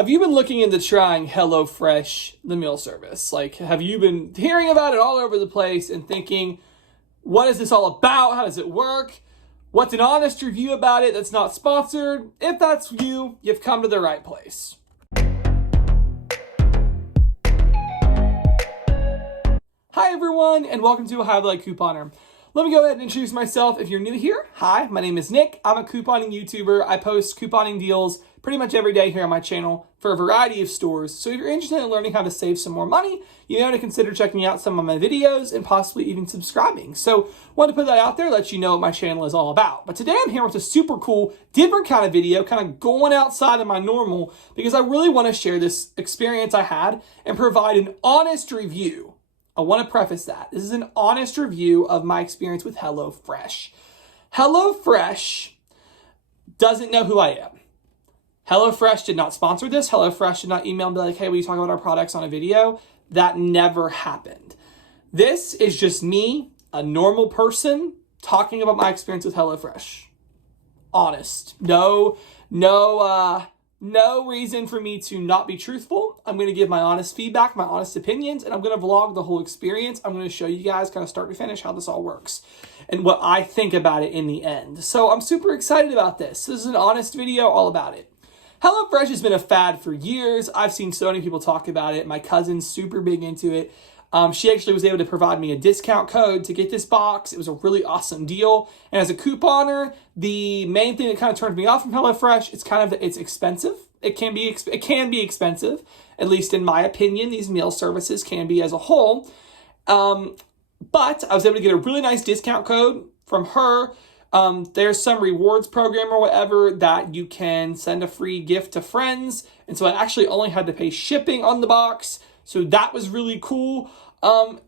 Have you been looking into trying HelloFresh, the meal service? Like, have you been hearing about it all over the place and thinking, what is this all about? How does it work? What's an honest review about it that's not sponsored? If that's you, you've come to the right place. Hi everyone, and welcome to How to Like Couponer. Let me go ahead and introduce myself if you're new here. Hi, my name is Nick. I'm a couponing YouTuber. I post couponing deals pretty much every day here on my channel for a variety of stores. So if you're interested in learning how to save some more money, you know to consider checking out some of my videos and possibly even subscribing. So want to put that out there, let you know what my channel is all about. But today I'm here with a super cool, different kind of video, kind of going outside of my normal, because I really want to share this experience I had and provide an honest review. I want to preface that. This is an honest review of my experience with HelloFresh. HelloFresh doesn't know who I am. HelloFresh did not sponsor this. HelloFresh did not email and be like, hey, will you talk about our products on a video? That never happened. This is just me, a normal person, talking about my experience with HelloFresh. Honest. No reason for me to not be truthful. I'm going to give my honest feedback, my honest opinions, and I'm going to vlog the whole experience. I'm going to show you guys kind of start to finish how this all works and what I think about it in the end. So I'm super excited about this. This is an honest video all about it. HelloFresh has been a fad for years. I've seen so many people talk about it. My cousin's super big into it. She actually was able to provide me a discount code to get this box. It was a really awesome deal. And as a couponer, the main thing that kind of turned me off from HelloFresh is kind of that it's expensive. It can be expensive, at least in my opinion. These meal services can be as a whole. But I was able to get a really nice discount code from her. There's some rewards program or whatever that you can send a free gift to friends. And so I actually only had to pay shipping on the box. So that was really cool.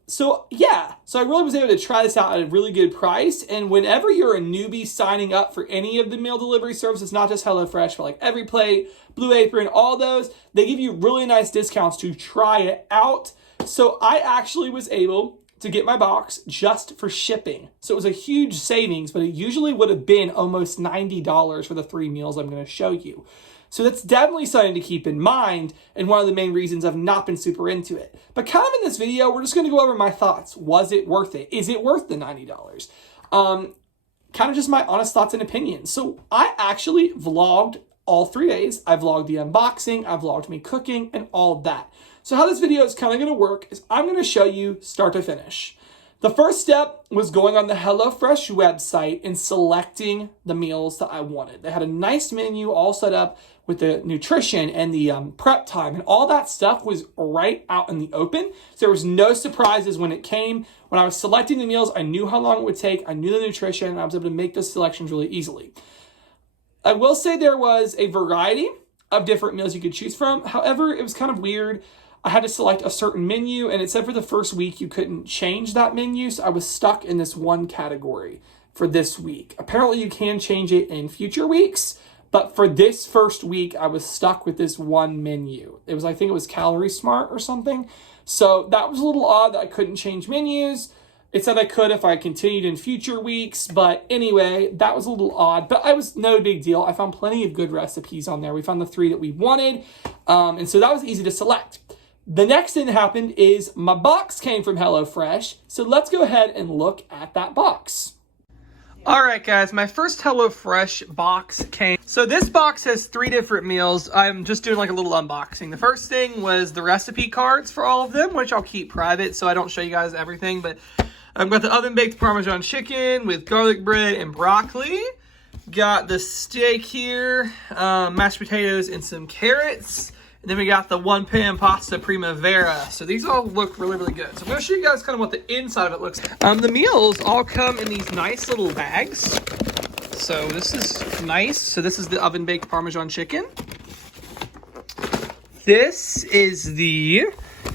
So I really was able to try this out at a really good price. And whenever you're a newbie signing up for any of the meal delivery services, not just HelloFresh, but like EveryPlate, Blue Apron, all those, they give you really nice discounts to try it out. So I actually was able to get my box just for shipping. So it was a huge savings, but it usually would have been almost $90 for the 3 meals I'm going to show you. So that's definitely something to keep in mind, and one of the main reasons I've not been super into it. But kind of in this video, we're just going to go over my thoughts. Was it worth it? Is it worth the $90? Kind of just my honest thoughts and opinions. So I actually vlogged all 3 days. I vlogged the unboxing, I vlogged me cooking, and all of that. So how this video is kind of going to work is I'm going to show you start to finish. The first step was going on the HelloFresh website and selecting the meals that I wanted. They had a nice menu all set up with the nutrition and the prep time, and all that stuff was right out in the open. So there was no surprises when it came. When I was selecting the meals, I knew how long it would take. I knew the nutrition, and I was able to make those selections really easily. I will say there was a variety of different meals you could choose from. However, it was kind of weird. I had to select a certain menu, and it said for the first week you couldn't change that menu, so I was stuck in this one category for this week. Apparently you can change it in future weeks, but for this first week, I was stuck with this one menu. It was, I think it was Calorie Smart or something. So that was a little odd that I couldn't change menus. It said I could if I continued in future weeks, but anyway, that was a little odd, but it was no big deal. I found plenty of good recipes on there. We found the 3 that we wanted, and so that was easy to select. The next thing that happened is my box came from HelloFresh. So let's go ahead and look at that box. All right, guys, my first HelloFresh box came. So this box has 3 different meals. I'm just doing like a little unboxing. The first thing was the recipe cards for all of them, which I'll keep private so I don't show you guys everything. But I've got the oven-baked Parmesan chicken with garlic bread and broccoli. Got the steak here, mashed potatoes and some carrots. And then we got the 1-pan pasta primavera. So these all look really, really good. So I'm going to show you guys kind of what the inside of it looks like. The meals all come in these nice little bags. So this is nice. So this is the oven-baked Parmesan chicken. This is the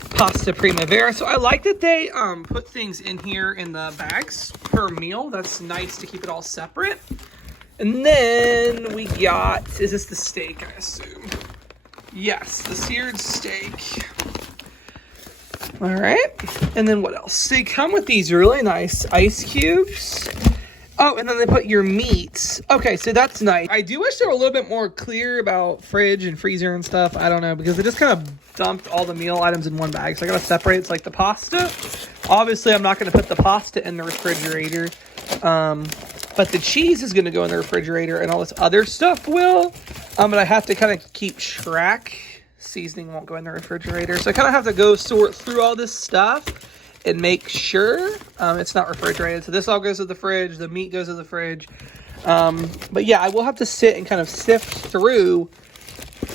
pasta primavera. So I like that they put things in here in the bags per meal. That's nice to keep it all separate. And then we got, is this the steak, I assume? Yes, the seared steak. All right. And then what else? They come with these really nice ice cubes Oh, and then they put your meats. Okay, so that's nice. I do wish they were a little bit more clear about fridge and freezer and stuff. I don't know, because they just kind of dumped all the meal items in one bag. So I gotta separate. It's like the pasta. Obviously, I'm not gonna put the pasta in the refrigerator. But the cheese is gonna go in the refrigerator, and all this other stuff will. But I have to kind of keep track. Seasoning won't go in the refrigerator. So I kind of have to go sort through all this stuff and make sure it's not refrigerated. So this all goes to the fridge. The meat goes to the fridge. But yeah, I will have to sit and kind of sift through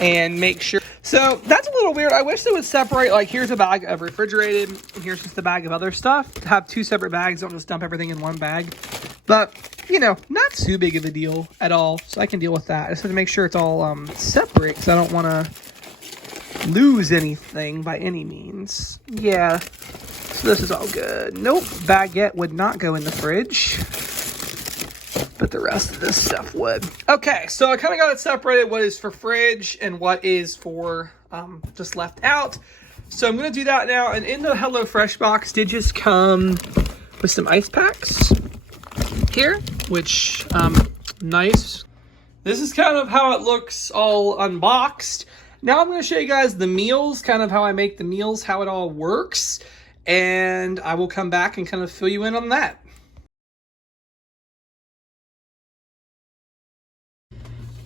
and make sure. So that's a little weird. I wish they would separate, like, here's a bag of refrigerated, and here's just a bag of other stuff. To have two separate bags, don't just dump everything in one bag. But, you know, not too big of a deal at all. So I can deal with that. I just have to make sure it's all separate, because I don't want to lose anything by any means. Yeah. So this is all good. Nope, baguette would not go in the fridge, but the rest of this stuff would. Okay, so I kind of got it separated, what is for fridge and what is for just left out. So I'm going to do that now. And in the HelloFresh box did just come with some ice packs here, which, nice. This is kind of how it looks all unboxed. Now I'm going to show you guys the meals, kind of how I make the meals, how it all works. And I will come back and kind of fill you in on that.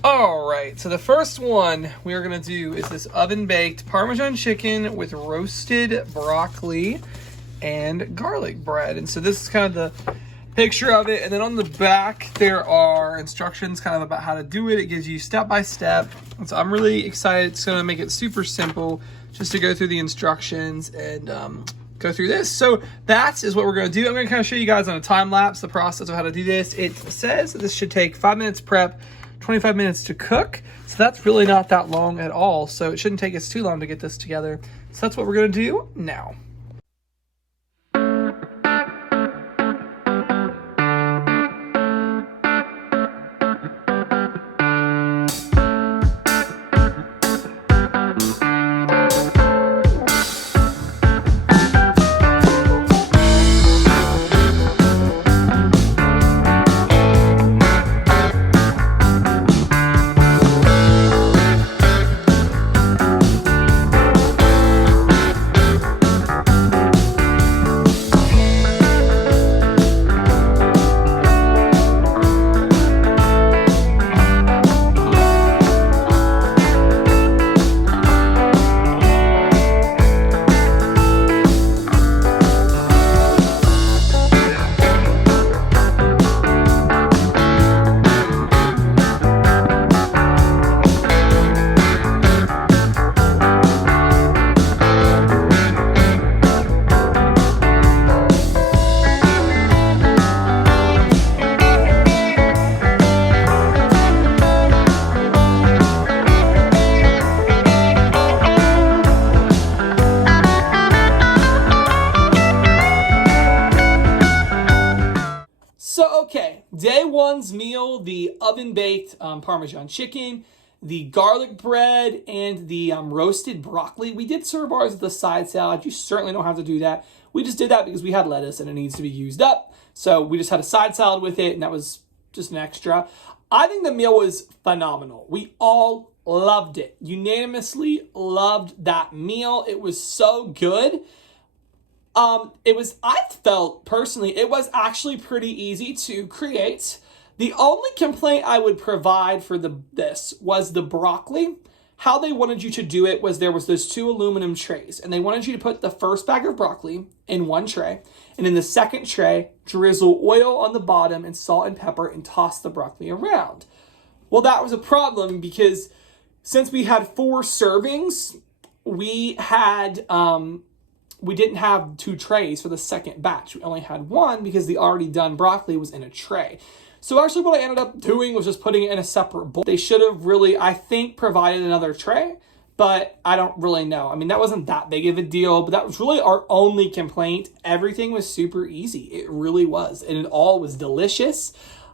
All right, so the first one we are going to do is this oven-baked Parmesan chicken with roasted broccoli and garlic bread. And so this is kind of the picture of it. And then on the back, there are instructions kind of about how to do it. It gives you step-by-step. And so I'm really excited. It's going to make it super simple just to go through the instructions and go through this. So that is what we're going to do. I'm going to kind of show you guys on a time lapse the process of how to do this. It says that this should take 5 minutes prep, 25 minutes to cook. So that's really not that long at all. So it shouldn't take us too long to get this together. So that's what we're going to do now. Day one's meal, the oven-baked Parmesan chicken, the garlic bread, and the roasted broccoli. We did serve ours with a side salad. You certainly don't have to do that. We just did that because we had lettuce and it needs to be used up. So we just had a side salad with it, and that was just an extra. I think the meal was phenomenal. We all loved it. Unanimously loved that meal. It was so good. I felt personally, it was actually pretty easy to create. The only complaint I would provide for this was the broccoli. How they wanted you to do it was there was those 2 aluminum trays, and they wanted you to put the first bag of broccoli in one tray, and in the second tray, drizzle oil on the bottom and salt and pepper and toss the broccoli around. Well, that was a problem because since we had 4 servings, we didn't have 2 trays for the second batch. We only had 1 because the already done broccoli was in a tray. So actually what I ended up doing was just putting it in a separate bowl. They should have really, I think, provided another tray, but I don't really know. I mean, that wasn't that big of a deal, but that was really our only complaint. Everything was super easy. It really was. And it all was delicious.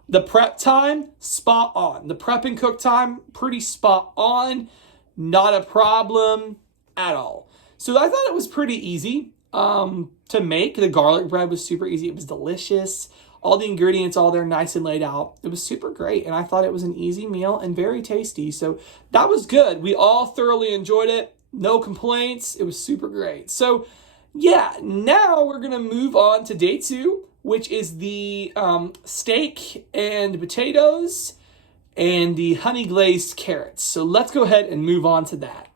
The prep time, spot on. The prep and cook time, pretty spot on. Not a problem at all. So I thought it was pretty easy to make. The garlic bread was super easy. It was delicious. all the ingredients all there nice and laid out. It was super great, and I thought it was an easy meal and very tasty. So that was good. We all thoroughly enjoyed it. No complaints. It was super great. So yeah, now we're going to move on to day 2, which is the steak and potatoes and the honey glazed carrots. So let's go ahead and move on to that.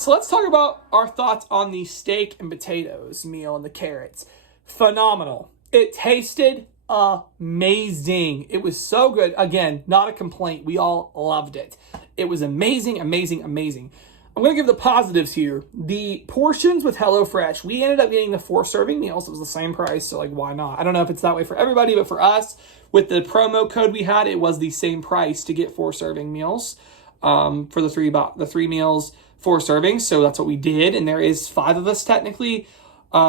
So let's talk about our thoughts on the steak and potatoes meal and the carrots. Phenomenal. It tasted amazing. It was so good. Again, not a complaint. We all loved it. It was amazing, amazing, amazing. I'm going to give the positives here. The portions with HelloFresh, we ended up getting the 4 serving meals. It was the same price, so like, why not? I don't know if it's that way for everybody, but for us, with the promo code we had, it was the same price to get 4 serving meals for the three meals. 4 servings, so that's what we did, and there is 5 of us technically,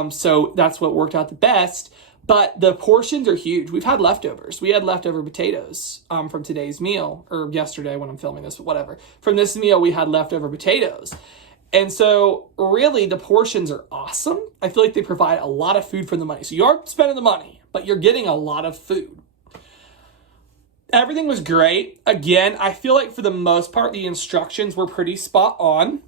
so that's what worked out the best. But the portions are huge. We've had leftovers. We had leftover potatoes from today's meal, or yesterday when I'm filming this, but whatever. From this meal, we had leftover potatoes. And so really the portions are awesome. I feel like they provide a lot of food for the money. So you are spending the money, but you're getting a lot of food. Everything was great. Again, I feel like for the most part, the instructions were pretty spot on,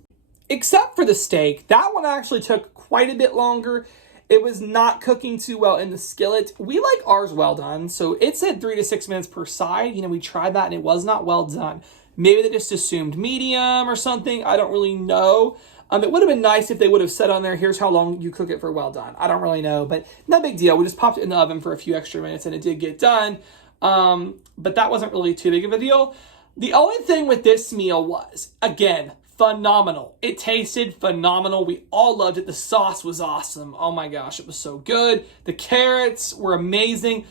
except for the steak. That one actually took quite a bit longer. It was not cooking too well in the skillet. We like ours well done. So it said 3 to 6 minutes per side. We tried that and it was not well done. Maybe they just assumed medium or something. I don't really know. It would have been nice if they would have said on there, here's how long you cook it for well done. I don't really know, but no big deal. We just popped it in the oven for a few extra minutes and it did get done. But that wasn't really too big of a deal. The only thing with this meal was, again, phenomenal. It tasted phenomenal. We all loved it. The sauce was awesome. Oh my gosh, it was so good. The carrots were amazing.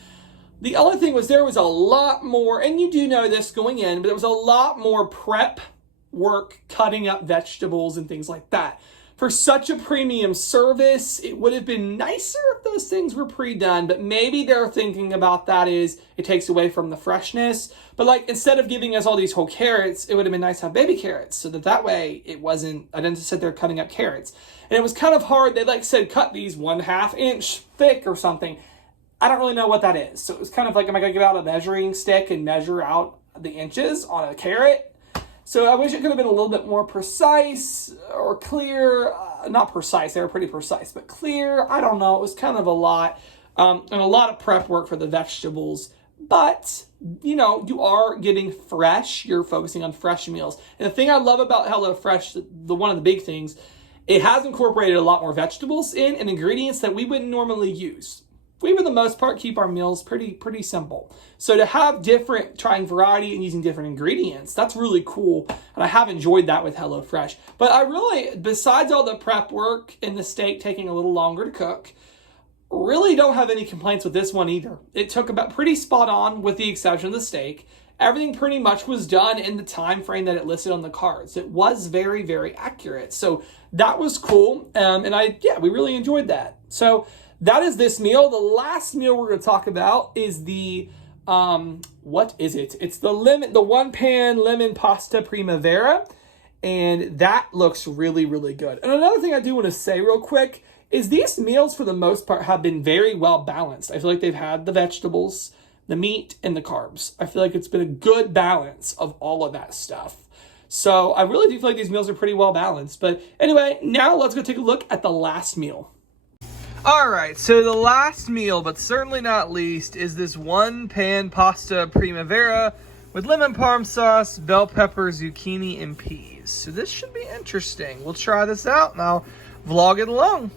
The only thing was there was a lot more, and you do know this going in, but there was a lot more prep work cutting up vegetables and things like that. For such a premium service, it would have been nicer if those things were pre-done, but maybe they're thinking about that is it takes away from the freshness. But like, instead of giving us all these whole carrots, it would have been nice to have baby carrots so that way I didn't sit there cutting up carrots. And it was kind of hard. They said, cut these 1/2 inch thick or something. I don't really know what that is. So it was kind of like, am I going to get out a measuring stick and measure out the inches on a carrot? So I wish it could have been a little bit more precise or clear. Not precise, they were pretty precise, but clear. I don't know. It was kind of a lot. And a lot of prep work for the vegetables. But, you are getting fresh. You're focusing on fresh meals. And the thing I love about HelloFresh, one of the big things, it has incorporated a lot more vegetables in and ingredients that we wouldn't normally use. We, for the most part, keep our meals pretty simple. So to have trying variety and using different ingredients, that's really cool. And I have enjoyed that with HelloFresh. But I really, besides all the prep work and the steak taking a little longer to cook, really don't have any complaints with this one either. It took about pretty spot on with the exception of the steak. Everything pretty much was done in the time frame that it listed on the cards. It was very, very accurate. So that was cool. And we really enjoyed that. So that is this meal. The last meal we're going to talk about is the, what is it? It's the one pan lemon pasta primavera. and that looks really, really good. And another thing I do want to say real quick is these meals, for the most part, have been very well balanced. I feel like they've had the vegetables, the meat, and the carbs. I feel like it's been a good balance of all of that stuff. So I really do feel like these meals are pretty well balanced. But anyway, now let's go take a look at the last meal. All right, so the last meal, but certainly not least, is this one pan pasta primavera with lemon parm sauce, bell pepper, zucchini, and peas. So this should be interesting. We'll try this out and I'll vlog it along.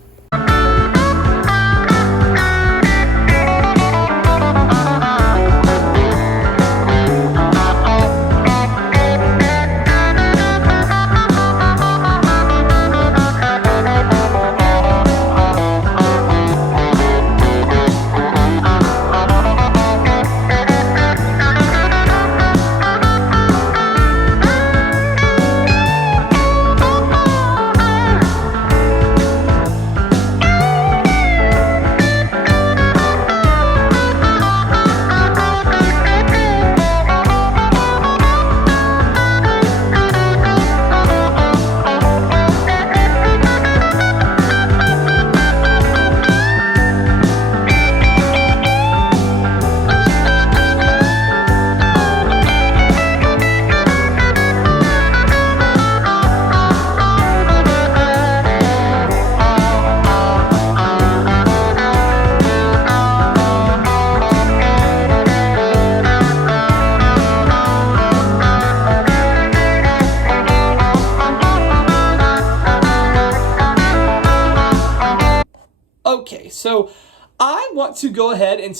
Okay, so I want to go ahead and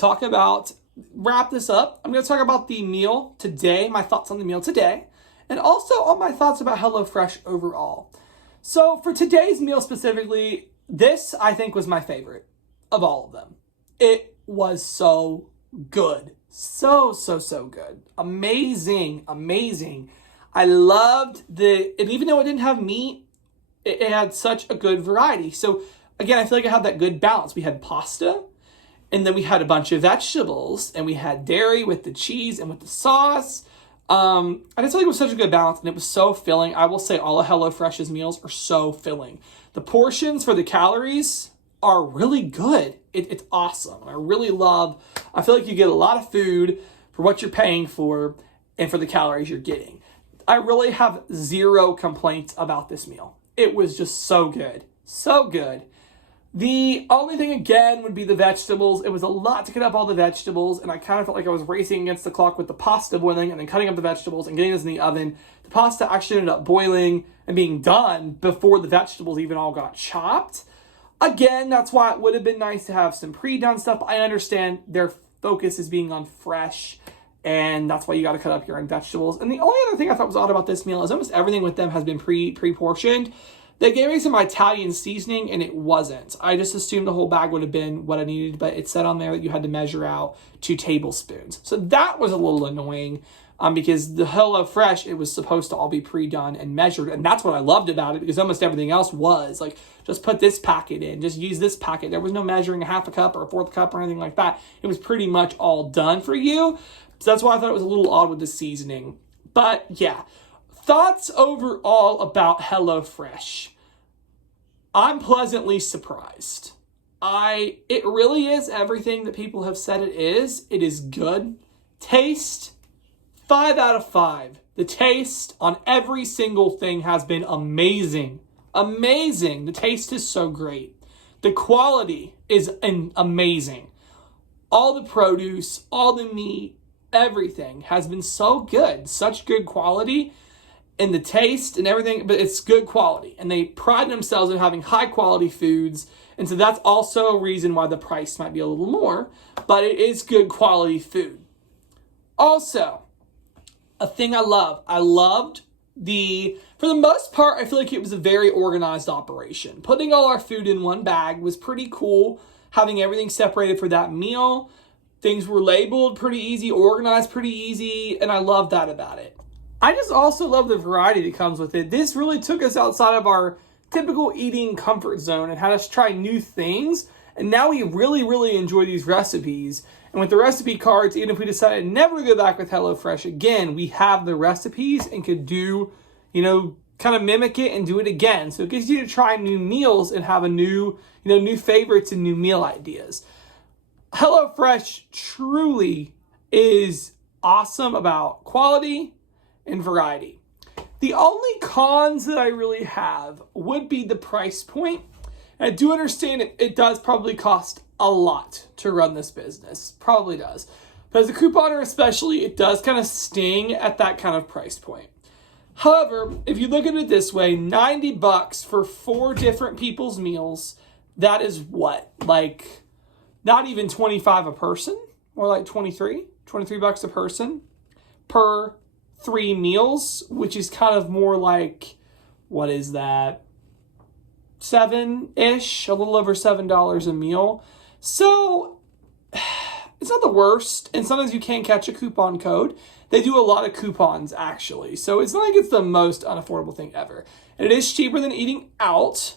wrap this up. I'm going to talk about the meal today, my thoughts on the meal today, and also on my thoughts about HelloFresh overall. So for today's meal specifically, this I think was my favorite of all of them. It was so good. So good. Amazing. I loved and even though it didn't have meat, it had such a good variety. So again, I feel like I had that good balance. We had pasta, and then we had a bunch of vegetables, and we had dairy with the cheese and with the sauce. I just feel like it was such a good balance, and it was so filling. I will say all of HelloFresh's meals are so filling. The portions for the calories are really good. It's awesome. I feel like you get a lot of food for what you're paying for and for the calories you're getting. I really have zero complaints about this meal. It was just so good. So good. The only thing, again, would be the vegetables. It was a lot to cut up all the vegetables, and I kind of felt like I was racing against the clock with the pasta boiling and then cutting up the vegetables and getting this in the oven. The pasta actually ended up boiling and being done before the vegetables even all got chopped. Again, that's why it would have been nice to have some pre-done stuff. I understand their focus is being on fresh, and that's why you got to cut up your own vegetables. And the only other thing I thought was odd about this meal is almost everything with them has been pre-portioned. They gave me some Italian seasoning, and it wasn't. I just assumed the whole bag would have been what I needed, but it said on there that you had to measure out 2 tablespoons. So that was a little annoying because the HelloFresh, it was supposed to all be pre-done and measured, and that's what I loved about it because almost everything else was. Like, just put this packet in, just use this packet. There was no measuring a half a cup or a fourth cup or anything like that. It was pretty much all done for you. So that's why I thought it was a little odd with the seasoning. But yeah, thoughts overall about HelloFresh. I'm pleasantly surprised. It really is everything that people have said it is. It is good. Taste, 5 out of 5. The taste on every single thing has been amazing. Amazing. The taste is so great. The quality is amazing. All the produce, all the meat, everything has been so good. Such good quality. And the taste and everything, but it's good quality. And they pride themselves in having high quality foods. And so that's also a reason why the price might be a little more, but it is good quality food. Also, a thing I loved for the most part, I feel like it was a very organized operation. Putting all our food in one bag was pretty cool. Having everything separated for that meal. Things were labeled pretty easy, organized pretty easy, and I love that about it. I just also love the variety that comes with it. This really took us outside of our typical eating comfort zone and had us try new things. And now we really enjoy these recipes. And with the recipe cards, even if we decided never to go back with HelloFresh again, we have the recipes and could do, kind of mimic it and do it again. So it gives you to try new meals and have a new, new favorites and new meal ideas. HelloFresh truly is awesome about quality and variety. The only cons that I really have would be the price point. And I do understand it does probably cost a lot to run this business. Probably does. But as a couponer especially, it does kind of sting at that kind of price point. However, if you look at it this way, $90 for 4 different people's meals, that is what? Like, not even 25 a person, more like 23 bucks a person per 3 meals, which is kind of more like, what is that? 7-ish, a little over $7 a meal. So it's not the worst. And sometimes you can catch a coupon code. They do a lot of coupons actually. So it's not like it's the most unaffordable thing ever. And it is cheaper than eating out.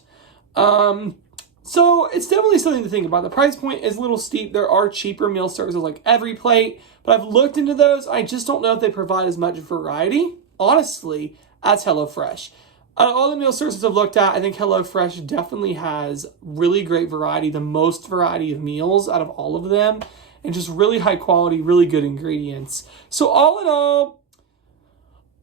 So it's definitely something to think about. The price point is a little steep. There are cheaper meal services like Every Plate, but I've looked into those. I just don't know if they provide as much variety, honestly, as HelloFresh. Out of all the meal services I've looked at, I think HelloFresh definitely has really great variety, the most variety of meals out of all of them, and just really high quality, really good ingredients. So all in all,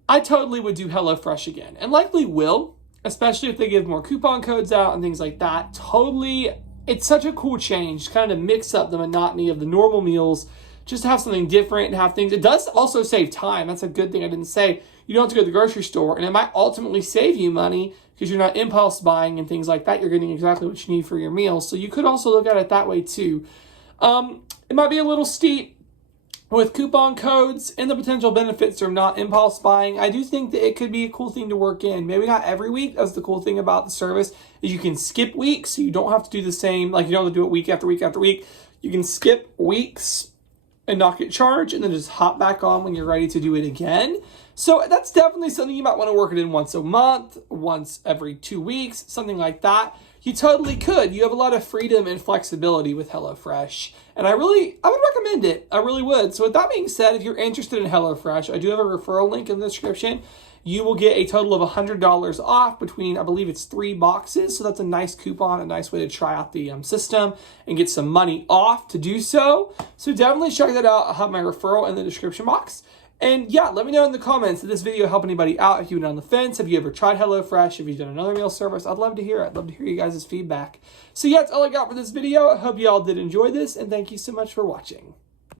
I totally would do HelloFresh again, and likely will, especially if they give more coupon codes out and things like that. Totally, it's such a cool change, kind of mix up the monotony of the normal meals, just to have something different and have things. It does also save time. That's a good thing I didn't say. You don't have to go to the grocery store, and it might ultimately save you money because you're not impulse buying and things like that. You're getting exactly what you need for your meals. So you could also look at it that way too. It might be a little steep with coupon codes and the potential benefits of not impulse buying. I do think that it could be a cool thing to work in. Maybe not every week. That's the cool thing about the service is you can skip weeks, so you don't have to do the same. Like, you don't have to do it week after week after week. You can skip weeks and not get charged and then just hop back on when you're ready to do it again. So that's definitely something you might want to work it in once a month, once every 2 weeks, something like that. You totally could. You have a lot of freedom and flexibility with HelloFresh. And I would recommend it. I really would. So with that being said, if you're interested in HelloFresh, I do have a referral link in the description. You will get a total of $100 off between, I believe it's 3 boxes. So that's a nice coupon, a nice way to try out the system and get some money off to do so. So definitely check that out. I'll have my referral in the description box. And yeah, let me know in the comments, did this video help anybody out? If you've been on the fence, have you ever tried HelloFresh? Have you done another meal service? I'd love to hear it. I'd love to hear you guys' feedback. So yeah, that's all I got for this video. I hope you all did enjoy this, and thank you so much for watching.